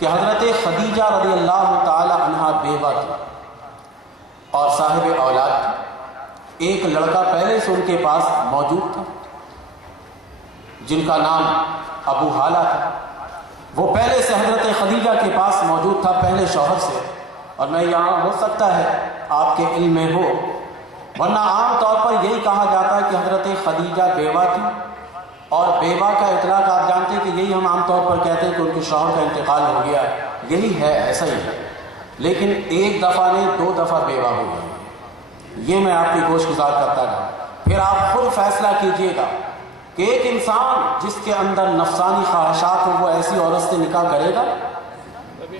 کہ حضرت خدیجہ رضی اللہ تعالی عنہا بیوہ تھی اور صاحب اولاد تھی۔ ایک لڑکا پہلے سے ان کے پاس موجود تھا جن کا نام ابو حالہ تھا۔ وہ پہلے سے حضرت خدیجہ کے پاس موجود تھا، پہلے شوہر سے، اور میں یہاں ہو سکتا ہے آپ کے علم میں ہو، ورنہ عام طور پر یہی کہا جاتا ہے کہ حضرت خدیجہ بیوہ تھی، اور بیوہ کا اطلاق آپ جانتے ہیں کہ یہی ہم عام طور پر کہتے ہیں کہ ان کے شوہر کا انتقال ہو گیا، یہی ہے، ایسا ہی ہے، لیکن ایک دفعہ نہیں 2 دفعہ بیوہ ہو گئی۔ یہ میں آپ کی گوش گزار کرتا رہا۔ پھر آپ خود فیصلہ کیجئے گا کہ ایک انسان جس کے اندر نفسانی خواہشات ہو وہ ایسی عورت سے نکاح کرے گا؟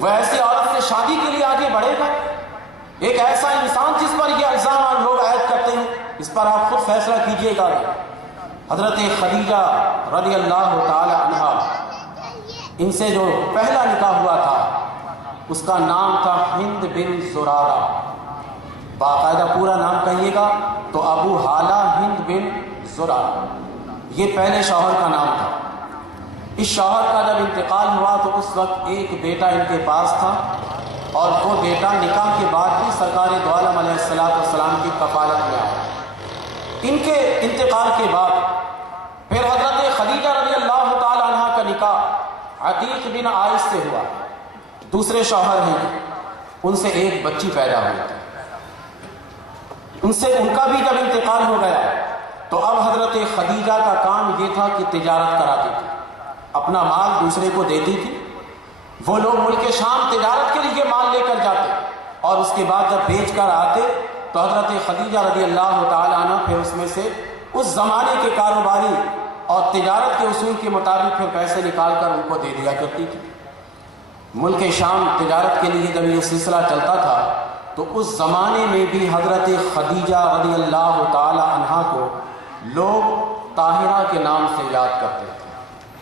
وہ ایسی عورت سے شادی کے لیے آگے بڑھے گا؟ ایک ایسا انسان جس پر یہ الزام لوگ عائد کرتے ہیں، اس پر آپ خود فیصلہ کیجئے گا۔ حضرت خدیجہ رضی اللہ تعالی عنہا، ان سے جو پہلا نکاح ہوا تھا اس کا نام تھا ہند بن زرارہ، باقاعدہ پورا نام کہیے گا تو ابو حالہ ہند بن زرارہ، یہ پہلے شوہر کا نام تھا۔ اس شوہر کا جب انتقال ہوا تو اس وقت ایک بیٹا ان کے پاس تھا، اور وہ بیٹا نکاح کے بعد بھی سرکار دو عالم علیہ السلام کی کفالت میں آیا۔ ان کے انتقال کے بعد پھر حضرت خدیجہ رضی اللہ تعالی عنہ کا نکاح عتیق بن عائش سے ہوا، دوسرے شوہر ہیں، ان سے ایک بچی پیدا ہوئی تھی۔ ان کا بھی جب انتقال ہو گیا تو اب حضرت خدیجہ کا کام یہ تھا کہ تجارت کراتی تھی، اپنا مال دوسرے کو دیتی تھی۔ وہ لوگ ملک شام تجارت کے لیے مال لے کر جاتے، اور اس کے بعد جب بیچ کر آتے تو حضرت خدیجہ رضی اللہ تعالی عنہ پھر اس میں سے اس زمانے کے کاروباری اور تجارت کے اصول کے مطابق پھر پیسے نکال کر ان کو دے دیا کرتی تھی۔ ملک شام تجارت کے لیے جب یہ سلسلہ چلتا تھا تو اس زمانے میں بھی حضرت خدیجہ رضی اللہ تعالی عنہا کو لوگ طاہرہ کے نام سے یاد کرتے تھے،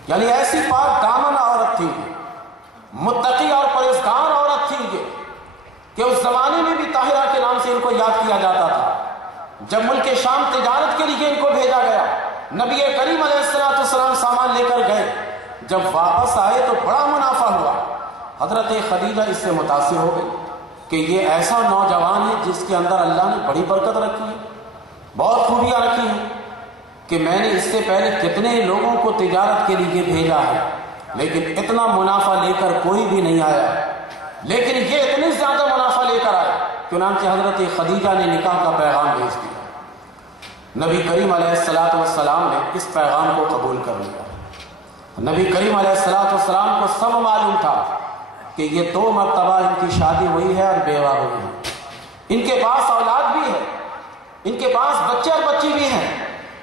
یعنی ایسی پاک دامن عورت تھی، متقی اور پرہیزگار عورت تھی یہ، کہ اس زمانے میں بھی طاہرہ کے نام سے ان کو یاد کیا جاتا تھا۔ جب ملک شام تجارت کے لیے ان کو بھیجا گیا، نبی کریم علیہ السلام سامان لے کر گئے، جب واپس آئے تو بڑا منافع ہوا۔ حضرت خدیجہ اس سے متاثر ہو گئی کہ یہ ایسا نوجوان ہے جس کے اندر اللہ نے بڑی برکت رکھی ہے، بہت خوبیاں رکھی ہیں، کہ میں نے اس سے پہلے کتنے لوگوں کو تجارت کے لیے بھیجا ہے لیکن اتنا منافع لے کر کوئی بھی نہیں آیا، لیکن یہ اتنے زیادہ منافع لے کر آئے، چنانچہ حضرت خدیجہ نے نکاح کا پیغام بھیج دیا۔ نبی کریم علیہ السلام نے اس پیغام کو قبول کر لیا۔ نبی کریم علیہ السلام کو سب معلوم تھا کہ یہ 2 مرتبہ ان کی شادی ہوئی ہے اور بیوہ ہوئی ہے، ان کے پاس اولاد بھی ہے، ان کے پاس بچے اور بچی بھی ہیں۔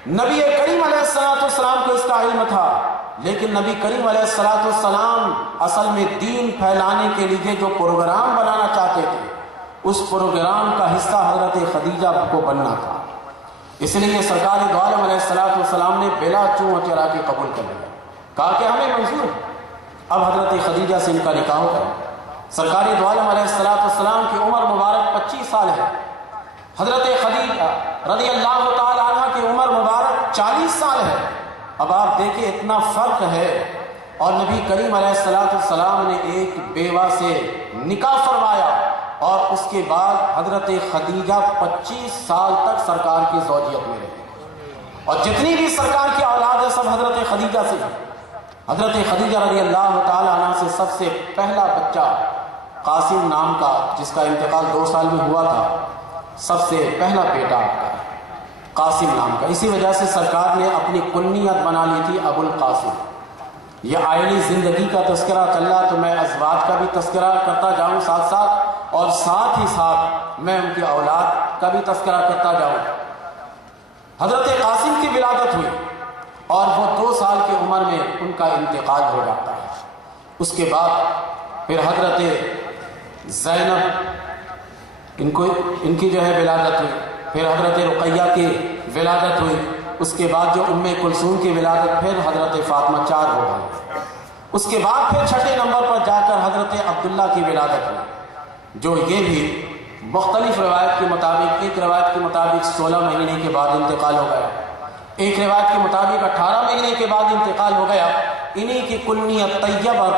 نبی کریم علیہ السلام کو اس کا علم تھا، لیکن نبی کریم علیہ السلام اصل میں دین پھیلانے کے لیے جو پروگرام بنانا چاہتے تھے اس پروگرام کا حصہ حضرت خدیجہ کو بننا تھا، اس لیے سرکار دو عالم علیہ السلام نے بلا چوں چرا کے قبول کر لیا، کہا کہ ہمیں منظور ہے۔ اب حضرت خدیجہ سے ان کا نکاح ہو گیا۔ سرکار دو عالم علیہ السلام کی عمر مبارک 25 سال ہے، حضرت خدیجہ رضی اللہ تعالی عنہ کی عمر مبارک 40 سال ہے۔ اب آپ دیکھیں اتنا فرق ہے، اور نبی کریم علیہ السلام نے ایک بیوہ سے نکاح فرمایا، اور اس کے بعد حضرت خدیجہ 25 سال تک سرکار کی زوجیت میں رہی، اور جتنی بھی سرکار کی اولاد ہے سب حضرت خدیجہ سے ہے۔ حضرت خدیجہ رضی اللہ تعالی عنہ سے سب سے پہلا بچہ قاسم نام کا، جس کا انتقال 2 سال میں ہوا تھا، سب سے پہلا بیٹا آپ کا قاسم نام کا، اسی وجہ سے سرکار نے اپنی کنیت بنا لی تھی ابو القاسم۔ یہ آئلی زندگی کا تذکرہ چل رہا تو میں ازواج کا بھی تذکرہ کرتا جاؤں ساتھ ساتھ، اور ساتھ ہی ساتھ میں ان کی اولاد کا بھی تذکرہ کرتا جاؤں۔ حضرت قاسم کی ولادت ہوئی اور وہ 2 سال کی عمر میں ان کا انتقال ہو جاتا ہے۔ اس کے بعد پھر حضرت زینب ان کی جو ہے ولادت ہوئی، پھر حضرت رقیہ کی ولادت ہوئی، اس کے بعد جو ام کلثوم کی ولادت، پھر حضرت فاطمہ 4 ہو گئی۔ اس کے بعد پھر 6 نمبر پر جا کر حضرت عبداللہ کی ولادت ہوئی، جو یہ بھی مختلف روایت کے مطابق، ایک روایت کے مطابق 16 مہینے کے بعد انتقال ہو گیا، ایک روایت کے مطابق 18 مہینے کے بعد انتقال ہو گیا۔ انہی کی کنیت طیب اور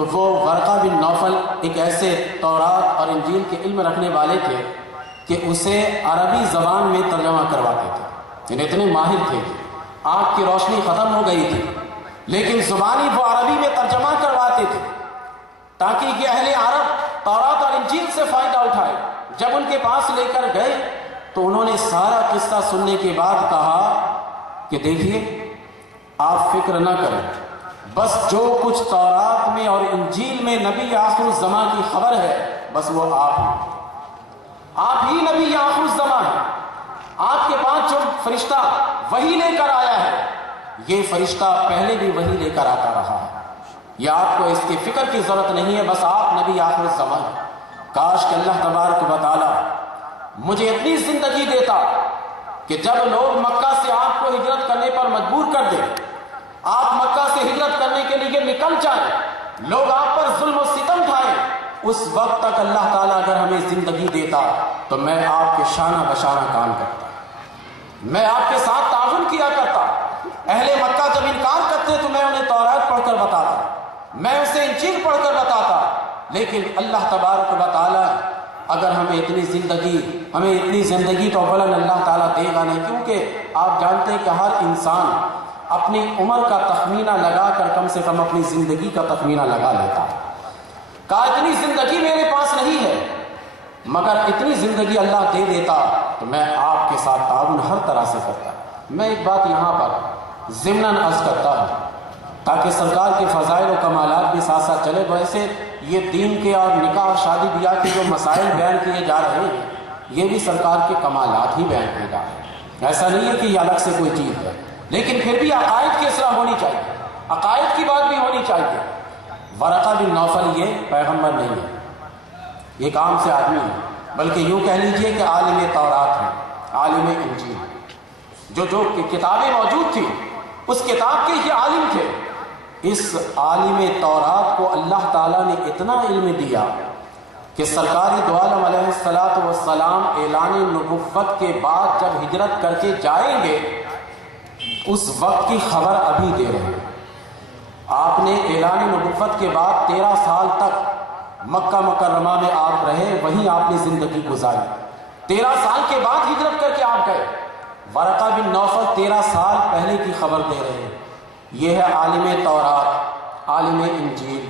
تو وہ ورقہ بن نوفل ایک ایسے تورات اور انجیل کے علم رکھنے والے تھے کہ اسے عربی زبان میں ترجمہ کرواتے تھے، یعنی اتنے ماہر تھے کہ آنکھ کی روشنی ختم ہو گئی تھی لیکن زبانی وہ عربی میں ترجمہ کرواتے تھے تاکہ یہ اہل عرب تورات اور انجیل سے فائدہ اٹھائے۔ جب ان کے پاس لے کر گئے تو انہوں نے سارا قصہ سننے کے بعد کہا کہ دیکھیے آپ فکر نہ کریں، بس جو کچھ تورات میں اور انجیل میں نبی آخر الزمان کی خبر ہے بس وہ آپ ہی نبی آخر الزمان ہے۔ آپ کے پاس جو فرشتہ وحی لے کر آیا ہے یہ فرشتہ پہلے بھی وحی لے کر آتا رہا ہے، یا آپ کو اس کی فکر کی ضرورت نہیں ہے، بس آپ نبی آخر الزمان ہیں۔ کاش کہ اللہ تبارک و تعالی مجھے اتنی زندگی دیتا کہ جب لوگ مکہ سے آپ کو ہجرت کرنے پر مجبور کر دیں، آپ مکہ سے ہجرت کرنے کے لیے نکل جائیں، لوگ آپ پر ظلم و ستم ڈھائیں، اس وقت تک اللہ تعالیٰ اگر ہمیں زندگی دیتا تو میں آپ کے شانہ بشانہ کام کرتا، میں آپ کے ساتھ تعاون کیا کرتا۔ اہل مکہ جب انکار کرتے تو میں انہیں تورات پڑھ کر بتاتا، میں اسے انجیل پڑھ کر بتاتا، لیکن اللہ تبارک و تعالیٰ اگر ہمیں اتنی زندگی تو اولاً اللہ تعالیٰ دے گا نہیں، کیونکہ آپ جانتے ہیں کہ ہر انسان اپنی عمر کا تخمینہ لگا کر کم سے کم اپنی زندگی کا تخمینہ لگا لیتا ہے۔ کہا اتنی زندگی میرے پاس نہیں ہے، مگر اتنی زندگی اللہ دے دیتا تو میں آپ کے ساتھ تعاون ہر طرح سے کرتا۔ میں ایک بات یہاں پر ضمناً عرض کرتا ہوں تاکہ سرکار کے فضائل و کمالات بھی ساتھ ساتھ چلے۔ ویسے یہ دین کے اور نکاح اور شادی بیاہ کے جو مسائل بیان کیے جا رہے ہیں یہ بھی سرکار کے کمالات ہی بیان کیے جا رہے ہیں، ایسا نہیں ہے کہ یہ الگ سے کوئی چیز ہے، لیکن پھر بھی عقائد کی اصلاح ہونی چاہیے، عقائد کی بات بھی ہونی چاہیے۔ ورقہ بن نوفل یہ پیغمبر نہیں ہے، ایک عام سے آدمی ہے، بلکہ یوں کہہ لیجئے کہ عالم تورات ہے، عالم انجیل، جو کتابیں موجود تھیں اس کتاب کے یہ عالم تھے۔ اس عالم تورات کو اللہ تعالیٰ نے اتنا علم دیا کہ سرکار دو عالم علیہ السلام اعلان نبوت کے بعد جب ہجرت کر کے جائیں گے اس وقت کی خبر ابھی دے رہے ہیں۔ آپ نے اعلان نبوت کے بعد 13 سال تک مکہ مکرمہ میں آپ رہے، وہیں آپ نے زندگی گزاری۔ 13 سال کے بعد ہجرت کر کے آپ گئے۔ ورقہ بن نوفل 13 سال پہلے کی خبر دے رہے ہیں۔ یہ ہے عالم تورات، عالم انجیل۔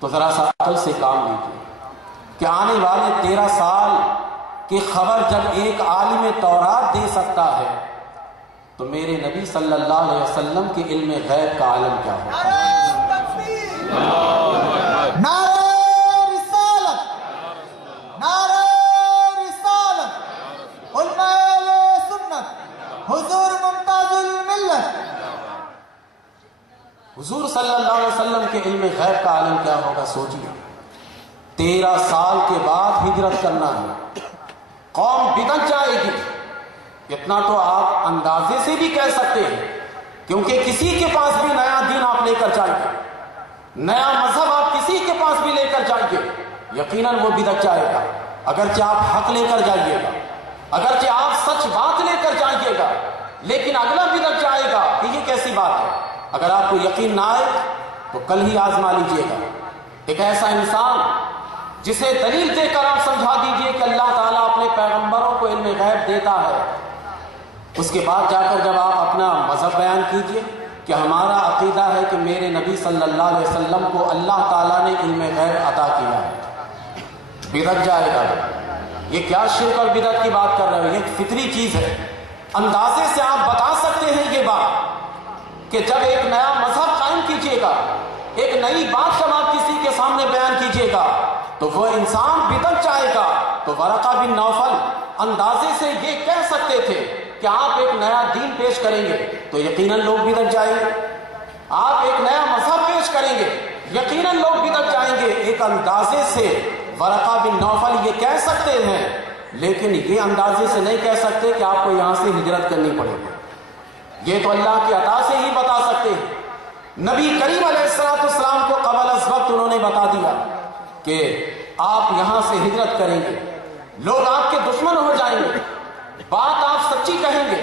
تو ذرا سا عقل سے کام لیجیے کہ آنے والے 13 سال کی خبر جب ایک عالم تورات دے سکتا ہے تو میرے نبی صلی اللہ علیہ وسلم کے علم غیب کا عالم کیا ہوگا؟ نعرہ رسالت، نعرہ رسالت، علماء سنت، حضور ممتاز الملت۔ حضور صلی اللہ علیہ وسلم کے علم غیب کا عالم کیا ہوگا؟ سوچیے، 13 سال کے بعد ہجرت کرنا ہے، قوم بدل جائے گی، اتنا تو آپ اندازے سے بھی کہہ سکتے ہیں، کیونکہ کسی کے پاس بھی نیا دین آپ لے کر جائیں گے، نیا مذہب آپ کسی کے پاس بھی لے کر جائیں گے، یقیناً وہ بدعت جائے گا، اگرچہ آپ حق لے کر جائیے گا، اگرچہ آپ سچ بات لے کر جائیے گا، لیکن اگلا بدعت جائے گا کہ یہ کیسی بات ہے۔ اگر آپ کو یقین نہ آئے تو کل ہی آزما لیجئے گا۔ ایک ایسا انسان جسے دلیل دے کر آپ سمجھا دیجئے کہ اللہ تعالیٰ اپنے پیغمبروں کو علم غیب دیتا ہے، اس کے بعد جا کر جب آپ اپنا مذہب بیان کیجئے کہ ہمارا عقیدہ ہے کہ میرے نبی صلی اللہ علیہ وسلم کو اللہ تعالیٰ نے علم غیب عطا کیا ہے، بدعت جائے گا۔ یہ کیا شرک اور بدعت کی بات کر رہے ہو؟ یہ فطری چیز ہے۔ اندازے سے آپ بتا سکتے ہیں یہ بات کہ جب ایک نیا مذہب قائم کیجئے گا، ایک نئی بات جب آپ کسی کے سامنے بیان کیجئے گا تو وہ انسان بدعت چاہے گا۔ تو ورقہ بن نوفل اندازے سے یہ کہہ سکتے تھے کہ آپ ایک نیا دین پیش کریں گے تو یقیناً لوگ بدعت جائیں گے، آپ ایک نیا مذہب پیش کریں گے یقیناً لوگ بدعت جائیں گے۔ ایک اندازے سے ورقہ بن نوفل یہ کہہ سکتے ہیں، لیکن یہ اندازے سے نہیں کہہ سکتے کہ آپ کو یہاں سے ہجرت کرنی پڑے گی۔ یہ تو اللہ کی عطا سے ہی بتا سکتے ہیں۔ نبی کریم علیہ السلام کو قبل از وقت انہوں نے بتا دیا کہ آپ یہاں سے ہجرت کریں گے، لوگ آپ کے دشمن ہو جائیں گے، بات آپ سچی کہیں گے،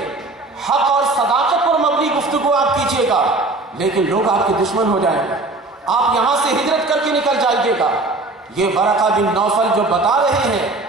حق اور صداقت پر مبنی گفتگو آپ کیجیے گا، لیکن لوگ آپ کے دشمن ہو جائیں گے۔ آپ یہاں سے ہجرت کر کے نکل جائیے گا. یہ ورقہ بن نوفل جو بتا رہے ہیں